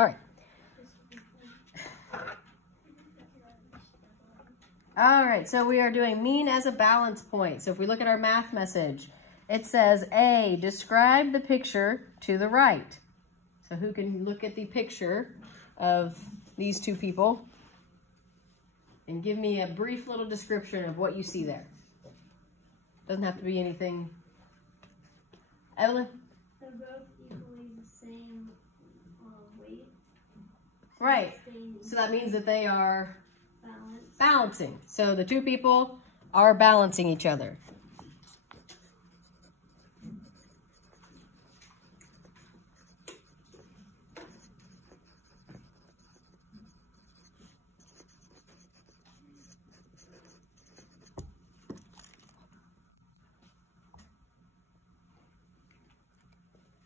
All right. All right, so we are doing mean as a balance point. So if we look at our math message, it says, A, describe the picture to the right. So who can look at the picture of these two people and give me a brief little description of what you see there? Doesn't have to be anything. Evelyn? They're both equally the same weight. Right. So that means that they are balancing. So the two people are balancing each other.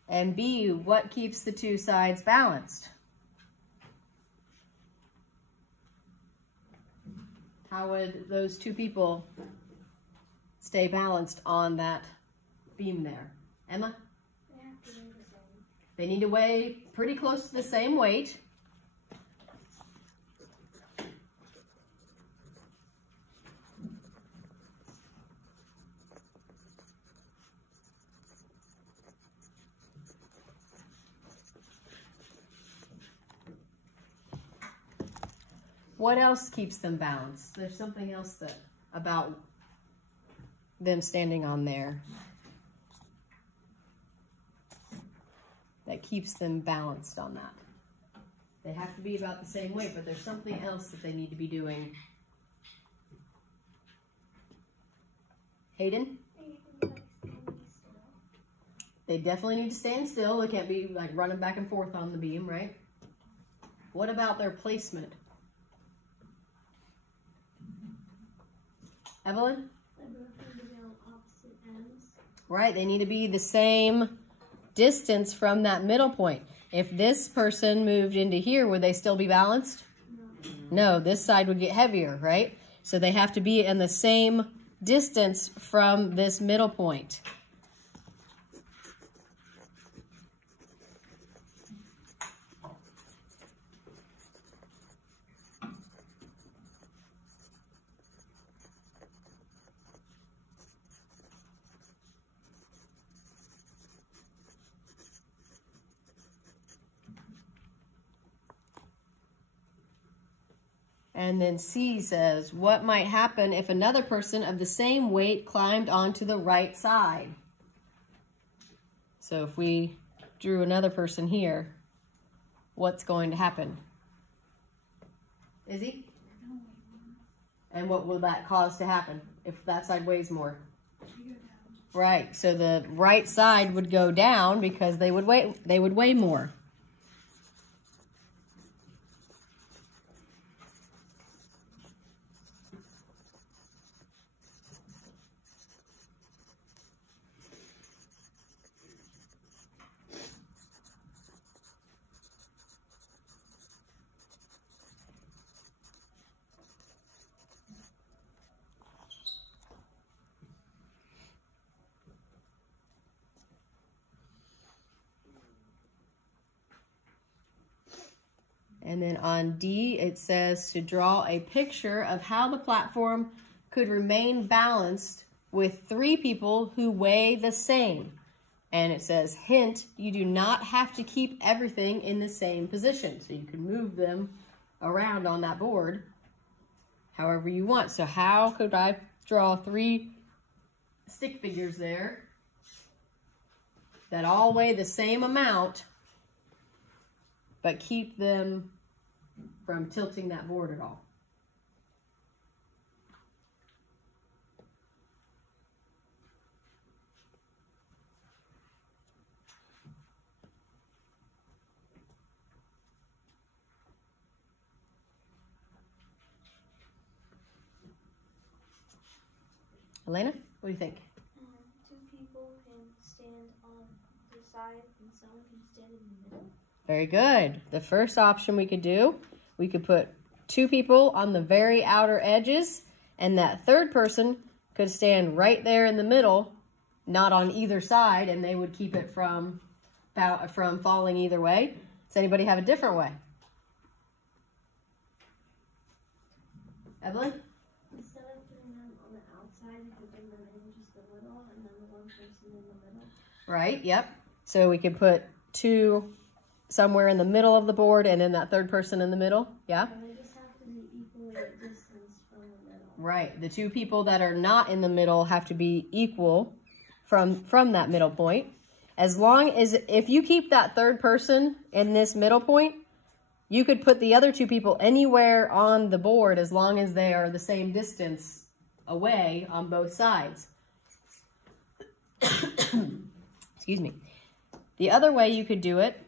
And B, what keeps the two sides balanced? How would those two people stay balanced on that beam there? Emma? They have to weigh the same. They need to weigh pretty close to the same weight. What else keeps them balanced? There's something else about them standing on there that keeps them balanced on that. They have to be about the same weight, but there's something else that they need to be doing. Hayden? They definitely need to stand still. They can't be like running back and forth on the beam, right? What about their placement? Evelyn? They both need to be on opposite ends. Right, they need to be the same distance from that middle point. If this person moved into here, would they still be balanced? No, this side would get heavier, right? So they have to be in the same distance from this middle point. And then C says, what might happen if another person of the same weight climbed onto the right side? So if we drew another person here, what's going to happen? Izzy? And what will that cause to happen if that side weighs more? Right, so the right side would go down because they would weigh more. And then on D, it says to draw a picture of how the platform could remain balanced with 3 people who weigh the same. And it says, hint, you do not have to keep everything in the same position. So you can move them around on that board however you want. So how could I draw 3 stick figures there that all weigh the same amount, but keep them from tilting that board at all? Elena, what do you think? 2 people can stand on the side and someone can stand in the middle. Very good. The first option we could do, we could put 2 people on the very outer edges, and that third person could stand right there in the middle, not on either side, and they would keep it from falling either way. Does anybody have a different way? Evelyn? Instead of putting them on the outside, you could bring them in just the middle, and then the one person in the middle. Right, yep. So we could put two somewhere in the middle of the board and then that third person in the middle. Yeah? And they just have to be equally distanced from the middle. Right. The two people that are not in the middle have to be equal from that middle point. As long as, if you keep that third person in this middle point, you could put the other two people anywhere on the board as long as they are the same distance away on both sides. Excuse me. The other way you could do it,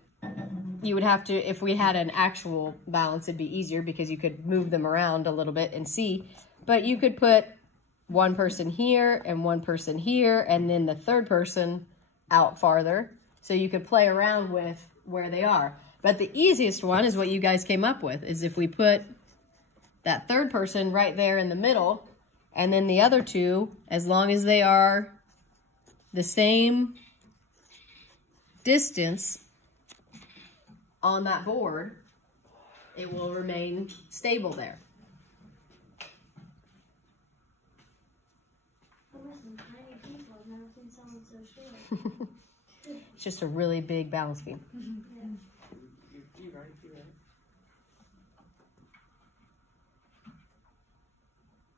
you would have to, if we had an actual balance, it'd be easier because you could move them around a little bit and see. But you could put one person here and one person here and then the third person out farther. So you could play around with where they are. But the easiest one is what you guys came up with, is if we put that third person right there in the middle and then the other two, as long as they are the same distance on that board, it will remain stable there. Tiny people. I've never seen someone so short. It's just a really big balance beam.